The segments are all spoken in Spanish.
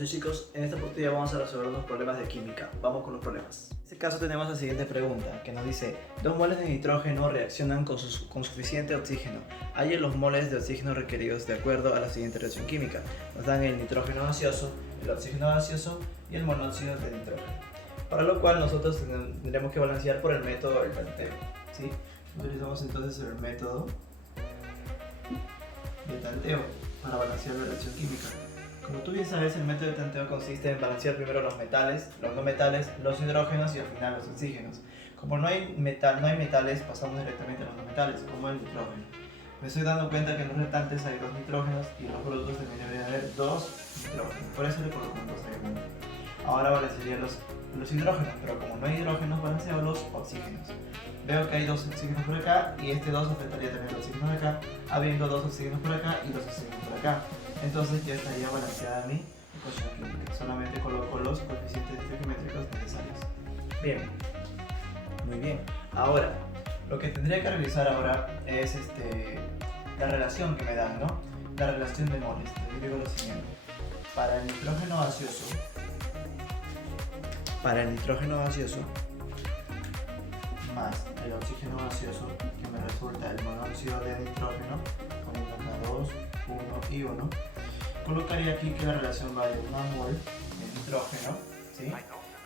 Entonces chicos, en esta oportunidad vamos a resolver unos problemas de química. Vamos con los problemas. En este caso tenemos la siguiente pregunta que nos dice: 2 moles de nitrógeno reaccionan con suficiente oxígeno. Hallen los moles de oxígeno requeridos de acuerdo a la siguiente reacción química. Nos dan el nitrógeno gaseoso, el oxígeno gaseoso y el monóxido de nitrógeno. Para lo cual nosotros tendremos que balancear por el método del tanteo, ¿sí? Utilizamos entonces el método de tanteo para balancear la reacción química. Como tú bien sabes, el método de tanteo consiste en balancear primero los metales, los no metales, los hidrógenos y al final los oxígenos. Como no hay metales, pasamos directamente a los no metales, como el nitrógeno. Me estoy dando cuenta que en los restantes hay 2 nitrógenos y en los productos también debería haber 2 nitrógenos, por eso le coloco un 2 ahí. Ahora balancearía los hidrógenos, pero como no hay hidrógenos, balanceo los oxígenos. Veo que hay 2 oxígenos por acá y este 2 afectaría también los oxígenos de acá, habiendo 2 oxígenos por acá y 2 oxígenos por acá. Entonces ya estaría balanceada mi ecuación química. Solamente coloco los coeficientes estequiométricos necesarios. Bien, muy bien. Ahora, lo que tendría que revisar ahora es la relación que me dan, ¿no? La relación de moles. Yo digo lo siguiente: para el nitrógeno gaseoso más el oxígeno gaseoso, que me resulta el monóxido de nitrógeno, poniendo acá 2, 1 y 1, colocaría aquí que la relación va de 1 mol de nitrógeno, ¿sí?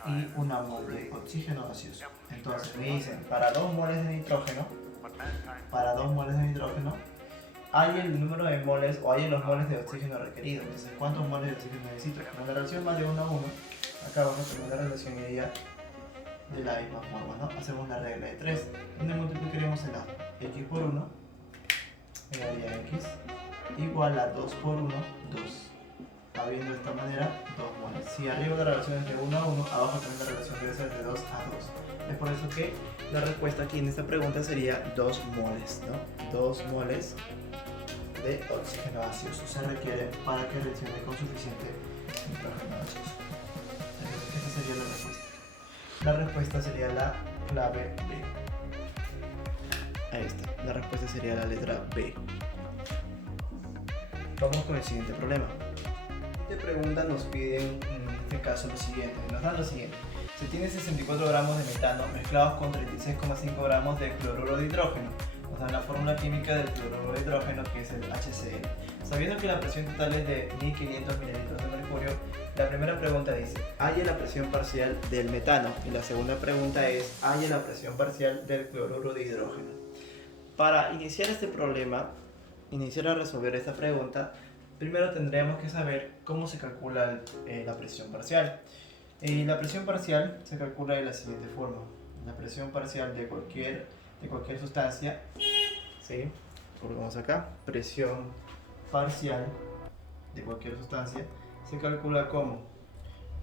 Y 1 mol de oxígeno gaseoso. Entonces me dicen, para 2 moles de nitrógeno, hay el número de moles o hay los moles de oxígeno requeridos. Entonces, ¿cuántos moles de oxígeno necesito? Como la relación va de 1 a 1, acá vamos a tener la relación iría de la misma forma, ¿no? Hacemos la regla de 3, donde multiplicaremos el A. X por 1 me daría X igual a 2 por 1, 2. Habiendo de esta manera 2 moles. Si arriba la relación es de 1 a 1, abajo también la relación debe ser de 2 a 2. Es por eso que la respuesta aquí en esta pregunta sería 2 moles, ¿no? 2 moles de oxígeno gaseoso se requiere para que reaccione con suficiente nitrógeno gaseoso. Entonces, esa sería la respuesta. La respuesta sería la clave B. Ahí está. La respuesta sería la letra B. Vamos con el siguiente problema. En esta pregunta nos piden, en este caso, lo siguiente. Nos dan lo siguiente: se tiene 64 gramos de metano mezclados con 36,5 gramos de cloruro de hidrógeno. Nos dan la fórmula química del cloruro de hidrógeno, que es el HCl. Sabiendo que la presión total es de 1500 mililitros de mercurio, la primera pregunta dice: halla la presión parcial del metano. Y la segunda pregunta es: halla la presión parcial del cloruro de hidrógeno. Para iniciar este problema, iniciar a resolver esta pregunta, primero tendríamos que saber cómo se calcula la presión parcial. La presión parcial se calcula de la siguiente forma: la presión parcial de cualquier sustancia, ¿sí? Colocamos acá, presión parcial de cualquier sustancia se calcula como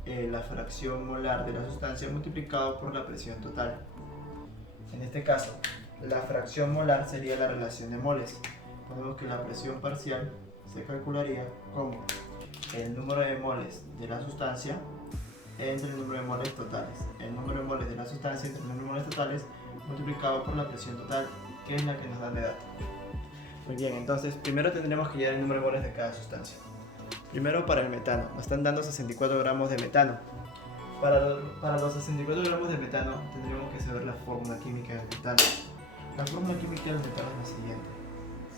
la fracción molar de la sustancia multiplicado por la presión total. En este caso, la fracción molar sería la relación de moles. Podemos que la presión parcial se calcularía como el número de moles de la sustancia entre el número de moles totales. El número de moles de la sustancia entre el número de moles totales multiplicado por la presión total, que es la que nos dan de dato. Muy bien, entonces primero tendremos que hallar el número de moles de cada sustancia. Primero, para el metano, nos están dando 64 gramos de metano. Para los 64 gramos de metano tendríamos que saber la fórmula química del metano. La fórmula química del metano es la siguiente: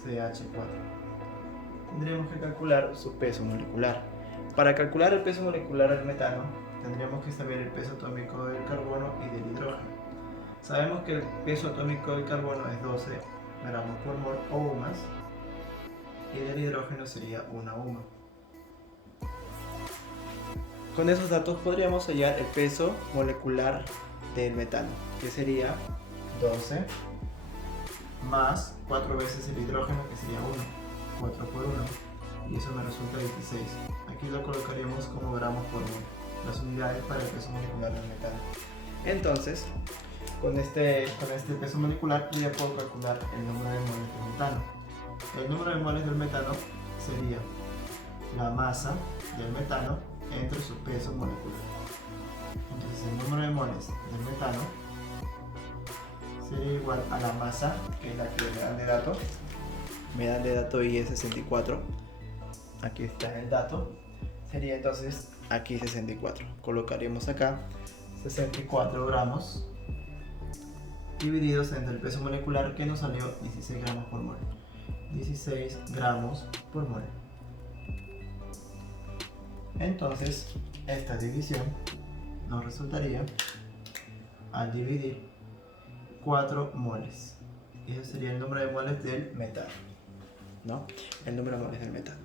CH4. Tendríamos que calcular su peso molecular. Para calcular el peso molecular del metano, tendríamos que saber el peso atómico del carbono y del hidrógeno. Sabemos que el peso atómico del carbono es 12 gramos por mol o UMAS, y del hidrógeno sería 1 UMA. Con esos datos podríamos hallar el peso molecular del metano, que sería 12 más 4 veces el hidrógeno, que sería 1, 4 por 1, y eso me resulta 26. Aquí lo colocaríamos como gramos por mol, las unidades para el peso molecular del metano. Entonces, con este peso molecular yo ya puedo calcular el número de moles del metano. El número de moles del metano sería la masa del metano entre su peso molecular. Entonces el número de moles del metano sería igual a la masa, que es la que me dan de dato. Me dan de dato y es 64. Aquí está el dato. sería entonces aquí 64. Colocaríamos acá 64 gramos divididos entre el peso molecular que nos salió 16 gramos por mol. 16 gramos por mol. Entonces, esta división nos resultaría, al dividir, 4 moles. Y ese sería el número de moles del metano, ¿no? El número de moles del metano.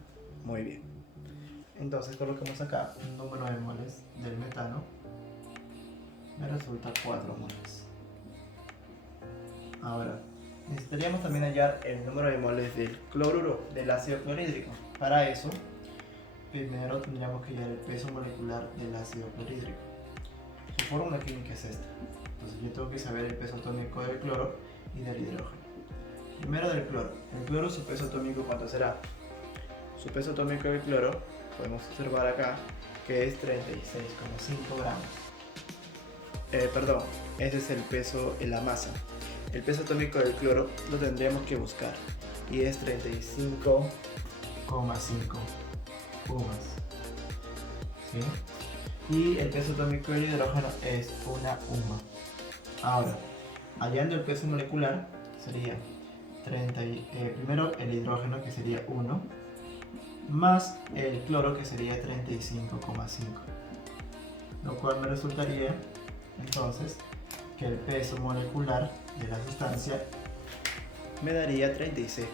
Muy bien. Entonces coloquemos acá el número de moles del metano. Me resulta 4 moles. Ahora, necesitaríamos también hallar el número de moles del cloruro, del ácido clorhídrico. Para eso, primero tendríamos que hallar el peso molecular del ácido clorhídrico. Su fórmula química es esta. Entonces yo tengo que saber el peso atómico del cloro y del hidrógeno. Primero del cloro. El cloro, su peso atómico, ¿cuánto será? Su peso atómico del cloro, podemos observar acá, que es 36,5 gramos. Perdón, ese es el peso en la masa. El peso atómico del cloro lo tendríamos que buscar y es 35,5 UMAS. ¿Sí? Y el peso atómico del hidrógeno es 1 UMA. Ahora, hallando el peso molecular sería primero el hidrógeno, que sería 1, más el cloro, que sería 35,5, lo cual me resultaría entonces que el peso molecular de la sustancia me daría 36,5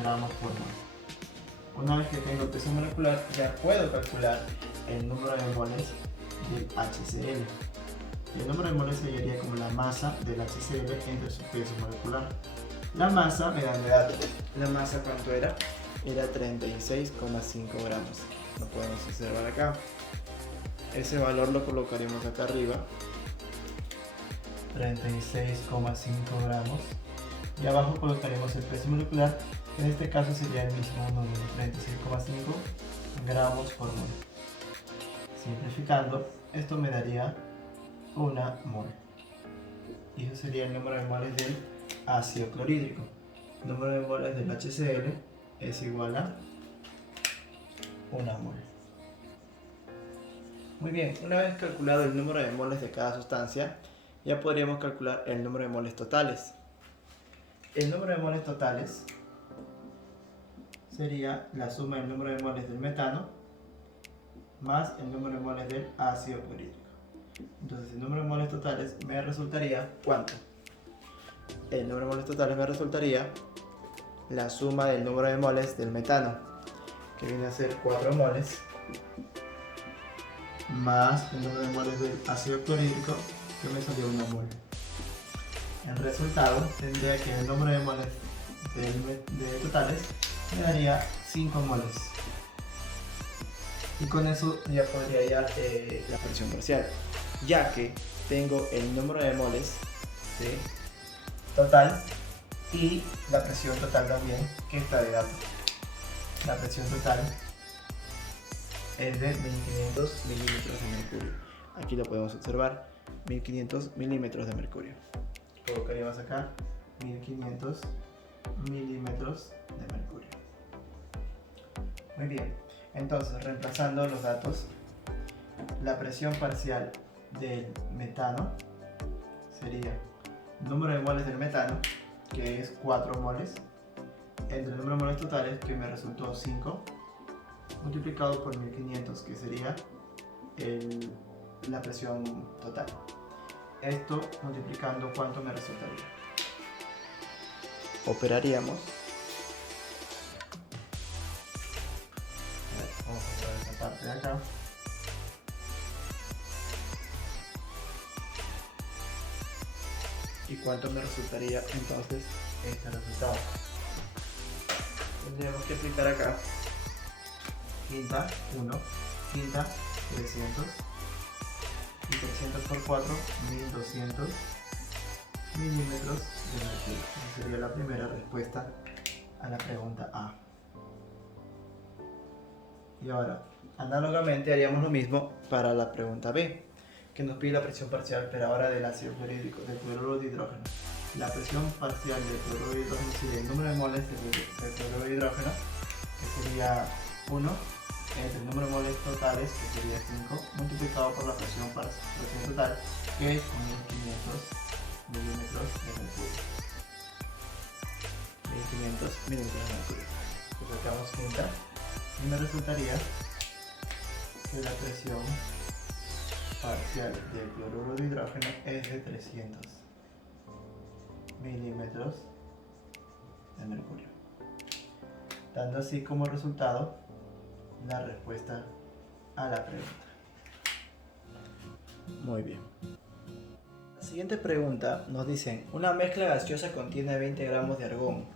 gramos por mol. Una vez que tengo el peso molecular, ya puedo calcular el número de moles del HCl. El número de moles se hallaría como la masa del HCl entre su peso molecular. La masa me dan de dato. La masa, ¿cuánto era? Era 36,5 gramos. Lo podemos observar acá. Ese valor lo colocaremos acá arriba. 36,5 gramos. Y abajo colocaremos el peso molecular, que en este caso sería el mismo número, 36,5 gramos por mol. Simplificando, esto me daría 1 mol. Y eso sería el número de moles del ácido clorhídrico. El número de moles del HCl es igual a 1 mol. Muy bien, una vez calculado el número de moles de cada sustancia, ya podríamos calcular el número de moles totales. El número de moles totales sería la suma del número de moles del metano más el número de moles del ácido clorhídrico. Entonces el número de moles totales me resultaría, ¿cuánto? El número de moles totales me resultaría la suma del número de moles del metano, que viene a ser 4 moles, más el número de moles del ácido clorhídrico, que me salió 1 mol. El resultado tendría que el número de moles de totales me daría 5 moles. Y con eso ya podría hallar la presión parcial, ya que tengo el número de moles total y la presión total también, que está de dato. La presión total es de 1500 milímetros de mercurio. Aquí lo podemos observar, 1500 milímetros de mercurio. Colocaríamos acá 1500 milímetros de mercurio. Muy bien, entonces reemplazando los datos, la presión parcial del metano sería el número de moles del metano, que es 4 moles, entre el número de moles totales, que me resultó 5, multiplicado por 1500, que sería la presión total. Esto multiplicando, ¿cuánto me resultaría? Operaríamos. Vamos a borrar esta parte de acá. ¿Y cuánto me resultaría entonces este resultado? Tendríamos que aplicar acá quinta 1, quinta 300 y 300 por 4, 1200 milímetros de mercurio. Esa sería la primera respuesta a la pregunta A. Y ahora, análogamente haríamos lo mismo para la pregunta B, que nos pide la presión parcial, pero ahora del ácido clorhídrico, del cloruro de hidrógeno. La presión parcial del cloruro de hidrógeno sería el número de moles del cloruro de hidrógeno sería 1 entre el número de moles totales, que sería 5, multiplicado por la presión total, que es 1500 milímetros de mercurio. 1500 milímetros de mercurio. Pues sacamos cuenta y me resultaría que la presión parcial del cloruro de hidrógeno es de 300 milímetros de mercurio, dando así como resultado la respuesta a la pregunta. Muy bien. La siguiente pregunta nos dice: una mezcla gaseosa contiene 20 gramos de argón,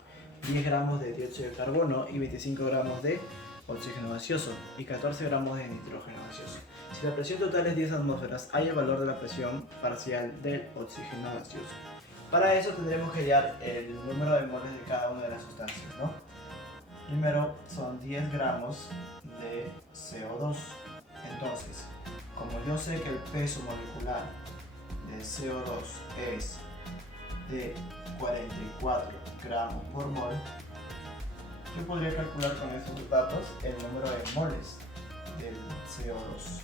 10 gramos de dióxido de carbono y 25 gramos de oxígeno gaseoso y 14 gramos de nitrógeno gaseoso. Si la presión total es 10 atmósferas, hay el valor de la presión parcial del oxígeno gaseoso. Para eso tendremos que hallar el número de moles de cada una de las sustancias, ¿no? Primero son 10 gramos de CO2. Entonces, como yo sé que el peso molecular de CO2 es de 44 gramos por mol, yo podría calcular con estos datos el número de moles del CO2,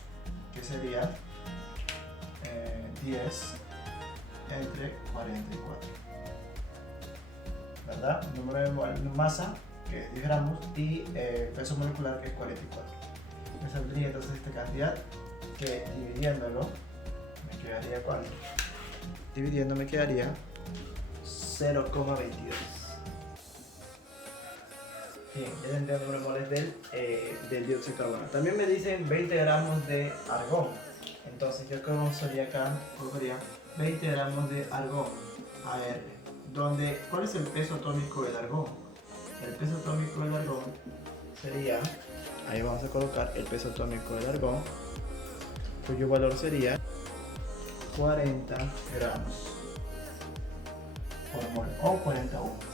que sería 10 entre 44, ¿verdad? El número de masa, que es 10 gramos, y peso molecular, que es 44. Me saldría entonces esta cantidad, que dividiéndolo me quedaría ¿cuánto? Dividiendo me quedaría 0,22. Bien, ya tendría el número de moles del dióxido de carbono. También me dicen 20 gramos de argón. Entonces yo como sería acá, colocaría 20 gramos de argón. A ver, ¿cuál es el peso atómico del argón? El peso atómico del argón sería, ahí vamos a colocar el peso atómico del argón, cuyo valor sería 40 gramos por mol o 40 ohms.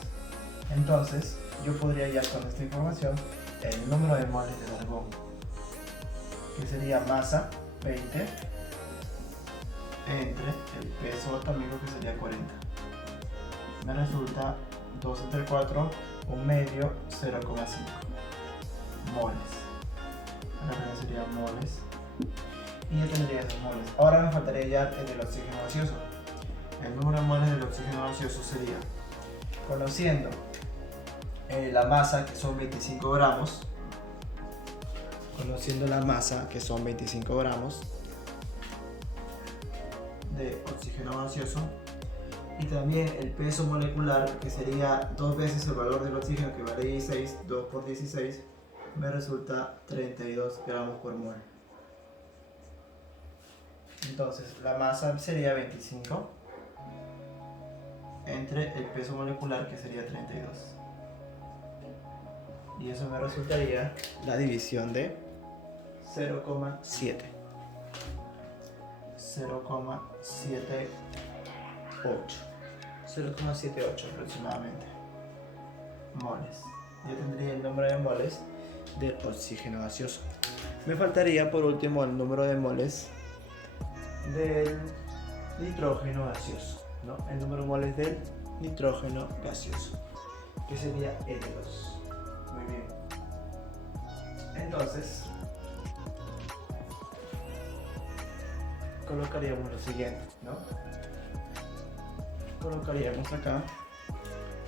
Entonces yo podría hallar con esta información el número de moles del argón, que sería masa 20 entre el peso atómico, que sería 40. Me resulta 2 entre 4, un medio, 0,5 moles. Acá serían moles y ya tendría esos moles. Ahora me faltaría ya el del oxígeno gaseoso. El número de moles del oxígeno gaseoso sería, conociendo la masa, que son 25 gramos, conociendo la masa, que son 25 gramos de oxígeno gaseoso, y también el peso molecular, que sería 2 veces el valor del oxígeno, que vale 16, 2 por 16, me resulta 32 gramos por mol. Entonces la masa sería 25 entre el peso molecular, que sería 32. Y eso me resultaría la división de 0,7. 0,78 aproximadamente moles. Yo tendría el número de moles del oxígeno gaseoso. Me faltaría por último el número de moles del nitrógeno gaseoso, ¿no? El número de moles del nitrógeno gaseoso, que sería N2. Muy bien. Entonces colocaríamos lo siguiente, ¿no? Colocaríamos acá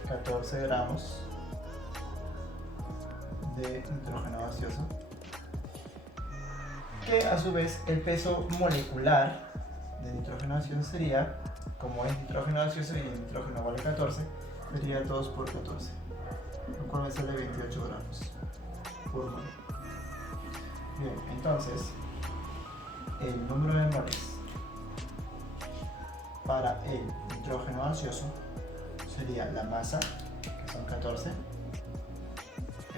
14 gramos de nitrógeno gaseoso, que a su vez el peso molecular de nitrógeno gaseoso sería, como es nitrógeno gaseoso y el nitrógeno vale 14, sería 2 por 14, lo cual me sale 28 gramos por mol. Bien, entonces el número de moles para el nitrógeno gaseoso sería la masa, que son 14,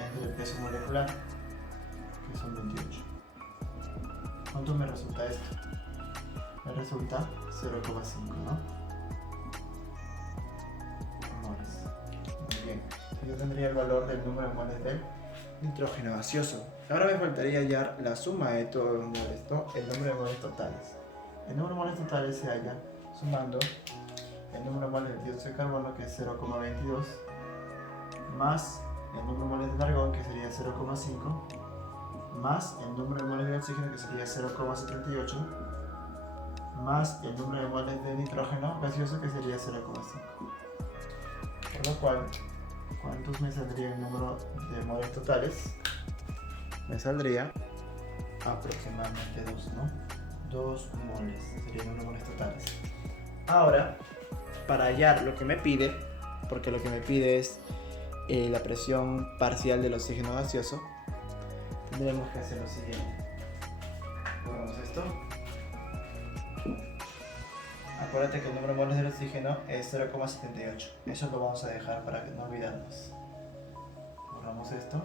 entre el peso molecular, que son 28. ¿Cuánto me resulta esto? Me resulta 0,5, ¿no? Moles. Muy bien. Yo tendría el valor del número de moles del nitrógeno gaseoso. Ahora me faltaría hallar la suma de todos los moles, ¿no? El número de moles totales. El número de moles totales se halla sumando el número de moles del dióxido de carbono, que es 0,22, más el número de moles de argón, que sería 0,5, más el número de moles de oxígeno, que sería 0,78, más el número de moles de nitrógeno gaseoso, que sería 0,5. Por lo cual, ¿cuántos me saldría el número de moles totales? Me saldría aproximadamente 2, ¿no? 2 moles sería el número de moles totales. Ahora, para hallar lo que me pide, porque lo que me pide es la presión parcial del oxígeno gaseoso, tendremos que hacer lo siguiente. Borramos esto. Acuérdate que el número de moles del oxígeno es 0,78. Eso lo vamos a dejar para no olvidarnos. Borramos esto.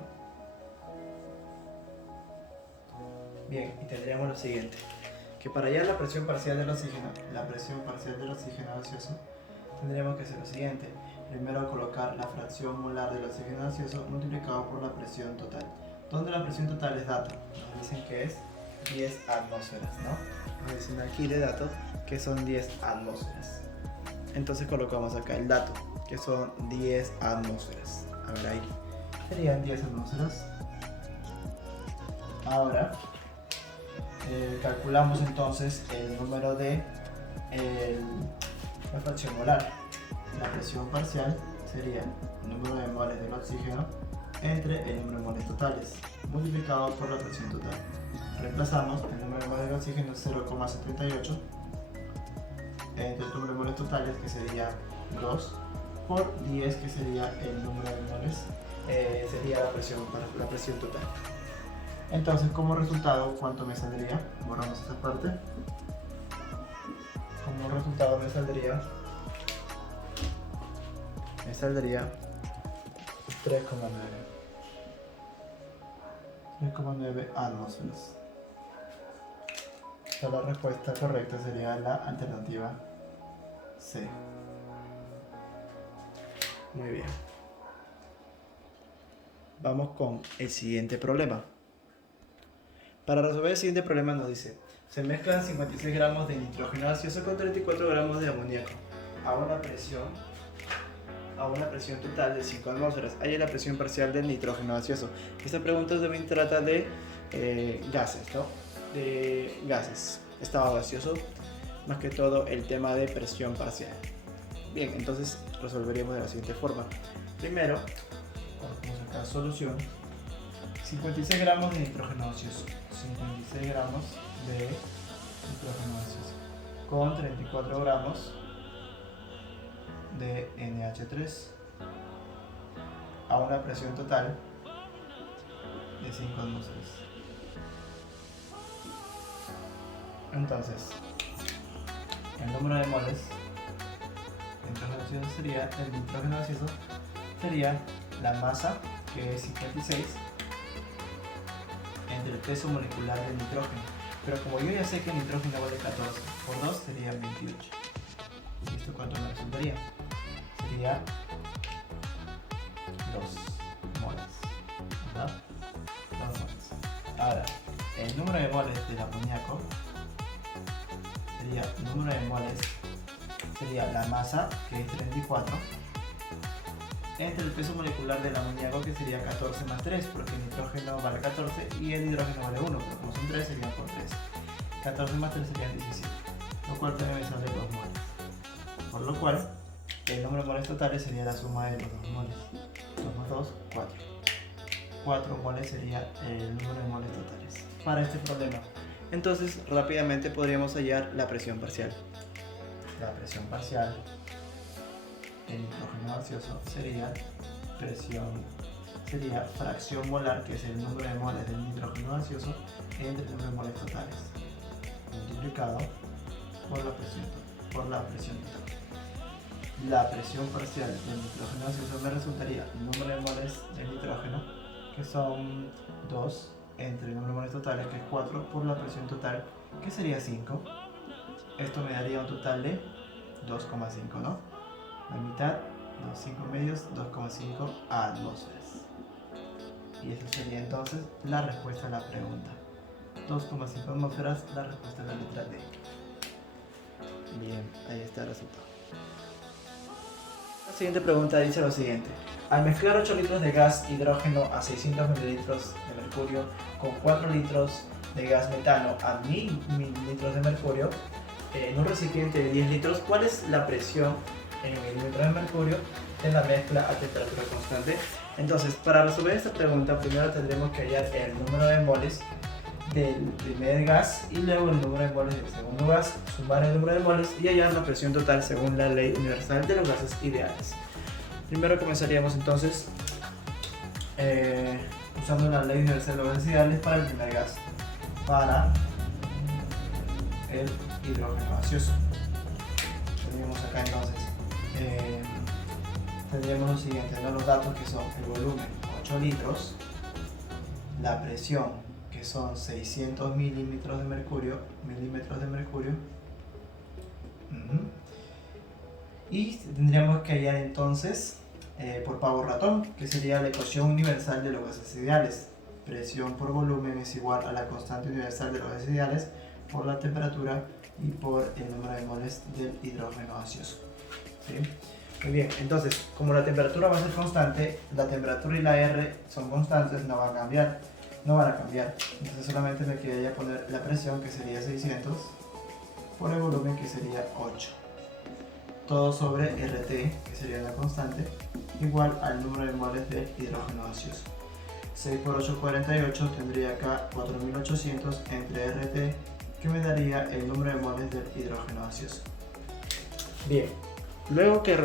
Bien, y tendríamos lo siguiente. Que para hallar la presión parcial del oxígeno gaseoso, tendríamos que hacer lo siguiente. Primero colocar la fracción molar del oxígeno gaseoso multiplicado por la presión total. Donde la presión total es dato. Nos dicen que es 10 atmósferas, ¿no? Nos dicen aquí de dato que son 10 atmósferas. Entonces colocamos acá el dato, que son 10 atmósferas. A ver ahí. Serían 10 atmósferas. Ahora calculamos entonces el número de la fracción molar. La presión parcial sería el número de moles del oxígeno entre el número de moles totales multiplicado por la presión total. Reemplazamos el número de moles del oxígeno 0,78 entre el número de moles totales, que sería 2, por 10, que sería el número de moles, sería la presión total. Entonces, como resultado, ¿cuánto me saldría? Borramos esta parte. Como resultado me saldría 3,9 atmósferas. La respuesta correcta sería la alternativa C. Muy bien. Vamos con el siguiente problema. Para resolver el siguiente problema nos dice: se mezclan 56 gramos de nitrógeno gaseoso con 34 gramos de amoníaco a una presión total de 5 atmósferas. Ahí es la presión parcial del nitrógeno gaseoso. Esta pregunta también trata de gases, ¿no? De gases, estado gaseoso, más que todo el tema de presión parcial. Bien, entonces resolveríamos de la siguiente forma. Primero, vamos a sacar solución. 56 gramos de nitrógeno gaseoso. 56 gramos de nitrógeno gaseoso con 34 gramos de NH3 a una presión total de 5 atmósferas. Entonces, el número de moles de nitrógeno gaseoso sería, el nitrógeno gaseoso sería la masa, que es 56, entre el peso molecular del nitrógeno. Pero como yo ya sé que el nitrógeno vale 14, por 2 sería 28. ¿Y esto cuánto me resultaría? Sería 2 moles, ¿verdad? 2 moles. Ahora, el número de moles del amoníaco sería, el número de moles sería la masa, que es 34, entre el peso molecular del amoníaco, que sería 14 más 3, porque el nitrógeno vale 14 y el hidrógeno vale 1, pero como son 3 serían por 3. 14 más 3 serían 17, lo cual también me sale 2 moles. Por lo cual, el número de moles totales sería la suma de los 2 moles. 2 más 2, 4. 4 moles sería el número de moles totales para este problema. Entonces, rápidamente podríamos hallar la presión parcial. La presión parcial del nitrógeno gaseoso sería fracción molar, que es el número de moles del nitrógeno gaseoso, entre el número de moles totales, multiplicado por la presión total. La presión parcial del nitrógeno gaseoso me resultaría el número de moles del nitrógeno, que son 2, entre el número de moles totales, que es 4, por la presión total, que sería 5. Esto me daría un total de 2,5, ¿no? La mitad, los 5 medios, 2,5 atmósferas. Y eso sería entonces la respuesta a la pregunta. 2,5 atmósferas, la respuesta a la letra D. Bien, ahí está el resultado. La siguiente pregunta dice lo siguiente. Al mezclar 8 litros de gas hidrógeno a 600 mililitros de mercurio con 4 litros de gas metano a 1000 mililitros de mercurio en un recipiente de 10 litros, ¿cuál es la presión en mililitros de mercurio en la mezcla a temperatura constante? Entonces, para resolver esta pregunta, primero tendremos que hallar el número de moles del primer gas y luego el número de moles del segundo gas, sumar el número de moles y hallar la presión total según la ley universal de los gases ideales. Primero comenzaríamos entonces usando la ley universal de los gases ideales para el primer gas, para el hidrógeno gaseoso. Tendríamos acá entonces tendríamos lo siguiente, ¿no? Los datos que son el volumen 8 litros, la presión que son 600 milímetros de mercurio, y tendríamos que hallar entonces por pavo ratón, que sería la ecuación universal de los gases ideales. Presión por volumen es igual a la constante universal de los gases ideales por la temperatura y por el número de moles del hidrógeno gaseoso. ¿Sí? Muy bien, entonces como la temperatura va a ser constante, la temperatura y la R son constantes, no van a cambiar. Entonces solamente me quedaría poner la presión, que sería 600, por el volumen, que sería 8. Todo sobre RT, que sería la constante, igual al número de moles del hidrógeno gaseoso. 6 por 8, 48, tendría acá 4800 entre RT, que me daría el número de moles del hidrógeno gaseoso. Bien, luego que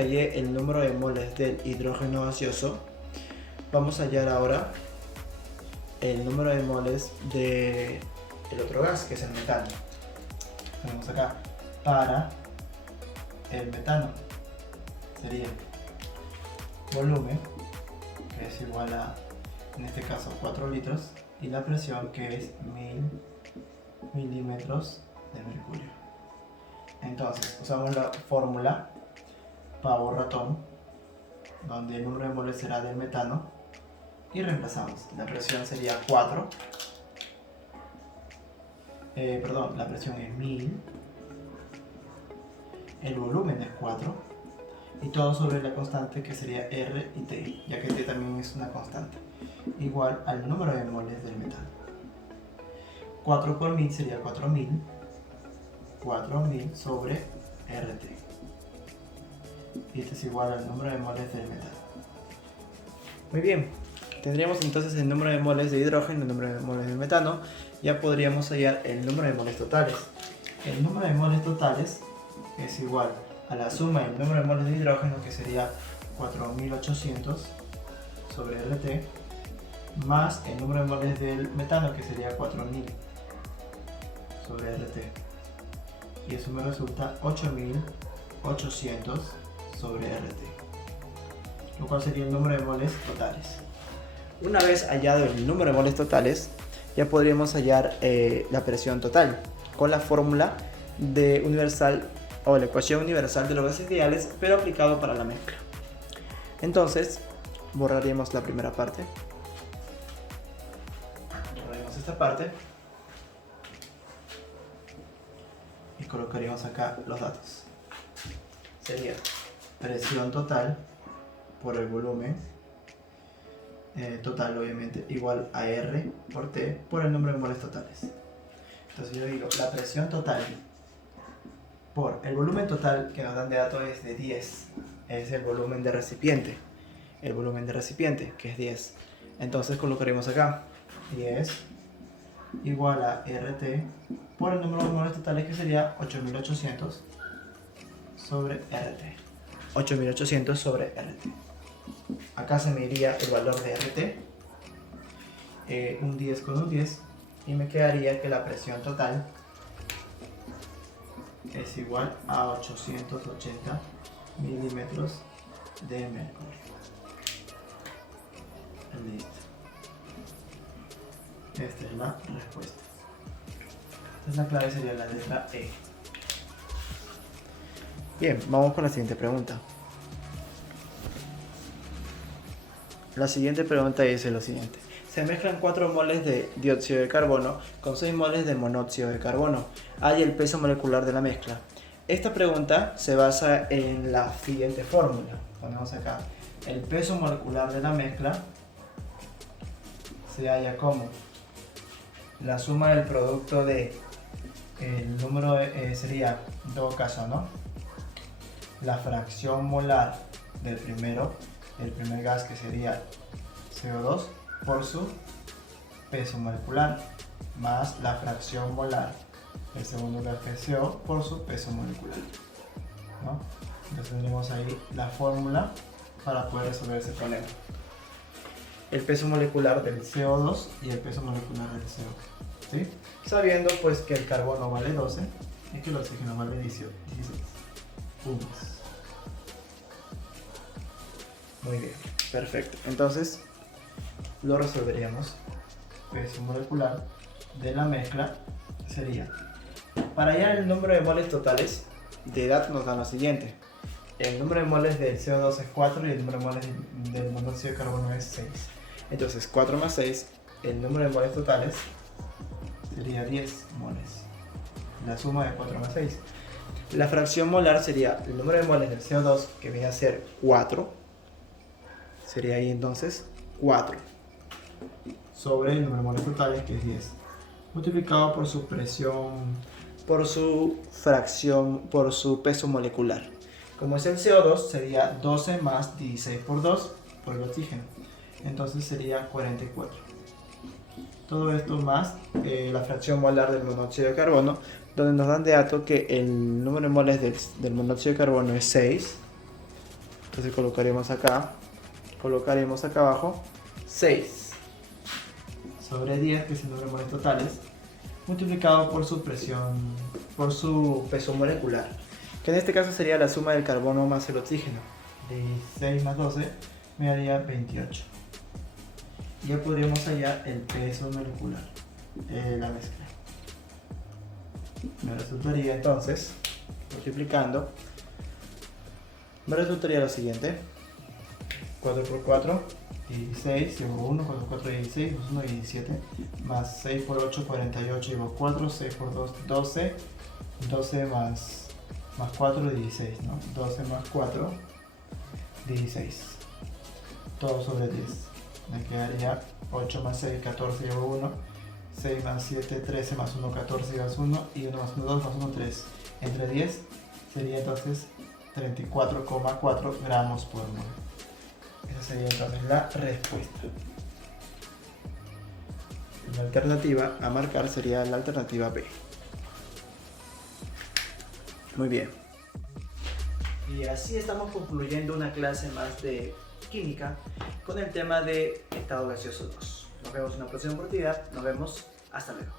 hallé el número de moles del hidrógeno gaseoso, vamos a hallar ahora el número de moles del otro gas, que es el metano. Tenemos acá, para el metano sería volumen, que es igual a, en este caso, 4 litros, y la presión, que es 1000 milímetros de mercurio. Entonces usamos la fórmula pavo ratón, donde el número de moles será del metano, y reemplazamos. La presión sería 4, la presión es 1000, el volumen es 4 y todo sobre la constante, que sería R y T, ya que T también es una constante, igual al número de moles del metano. 4 por 1000 sería 4000, 4000 sobre RT, y este es igual al número de moles del metano. Muy bien, tendríamos entonces el número de moles de hidrógeno, el número de moles de metano. Ya podríamos hallar el número de moles totales. El número de moles totales es igual a la suma del número de moles de hidrógeno, que sería 4800 sobre RT, más el número de moles del metano, que sería 4000 sobre RT. Y eso me resulta 8800 sobre RT, lo cual sería el número de moles totales. Una vez hallado el número de moles totales, ya podríamos hallar la presión total con la fórmula de universal, o la ecuación universal de los gases ideales, pero aplicado para la mezcla. Entonces borraríamos la primera parte, borraríamos esta parte y colocaríamos acá los datos. Sería presión total por el volumen total, obviamente, igual a R por T por el número de moles totales. Entonces yo digo, la presión total por el volumen total que nos dan de datos es de 10, es el volumen de recipiente, que es 10. Entonces colocaremos acá 10 igual a RT por el número de moles totales, que sería 8800 sobre RT. 8800 sobre RT. Acá se me iría el valor de RT, un 10 con un 10, y me quedaría que la presión total es igual a 880 milímetros de mercurio. Listo. Esta es la respuesta. Entonces la clave sería la letra E. Bien, vamos con la siguiente pregunta. La siguiente pregunta dice lo siguiente. Se mezclan 4 moles de dióxido de carbono con 6 moles de monóxido de carbono. Halla el peso molecular de la mezcla. Esta pregunta se basa en la siguiente fórmula. Ponemos acá, el peso molecular de la mezcla se halla como la suma del producto de el número sería, en todo caso, ¿no?, la fracción molar del primer gas, que sería CO2, por su peso molecular, más la fracción molar del segundo gas, que es CO, por su peso molecular, ¿no? Entonces tenemos ahí la fórmula para poder resolver ese problema. El peso molecular del CO2 y el peso molecular del CO, ¿sí? Sabiendo pues que el carbono vale 12 y que el oxígeno vale 16 puntos. Muy bien, perfecto. Entonces lo resolveríamos. Peso molecular de la mezcla sería, para hallar el número de moles totales de datos nos dan lo siguiente: el número de moles del CO2 es 4 y el número de moles del monóxido de carbono es 6. Entonces 4 más 6, el número de moles totales sería 10 moles, la suma de 4 más 6. La fracción molar sería el número de moles del CO2, que viene a ser 4, sería ahí entonces 4, sobre el número de moles totales, que es 10, multiplicado por su presión, por su fracción, por su peso molecular. Como es el CO2, sería 12 más 16 por 2, por el oxígeno. Entonces sería 44. Todo esto más la fracción molar del monóxido de carbono, donde nos dan de dato que el número de moles del monóxido de carbono es 6. Entonces colocaremos acá abajo 6 sobre 10, que es el número de moles totales, multiplicado por su presión, por su peso molecular, que en este caso sería la suma del carbono más el oxígeno. 16 más 12 me daría 28. Ya podríamos hallar el peso molecular de la mezcla. Me resultaría entonces, multiplicando, me resultaría lo siguiente: 4 por 4, 16, llevo 1, 4 por 4, 16, 1, 17, más 6 por 8, 48, llevo 4, 6 por 2, 12, 12 más 4, 16, ¿no? 12 más 4, 16, todo sobre 10. Me quedaría 8 más 6, 14, llevo 1, 6 más 7, 13, más 1, 14, llevas 1, y 1 más 1, 2, más 1, 3. Entre 10 sería entonces 34,4 gramos por mol. Esa sería entonces la respuesta. La alternativa a marcar sería la alternativa B. Muy bien. Y así estamos concluyendo una clase más de química con el tema de estado gaseoso 2. Nos vemos en una próxima oportunidad. Nos vemos. Hasta luego.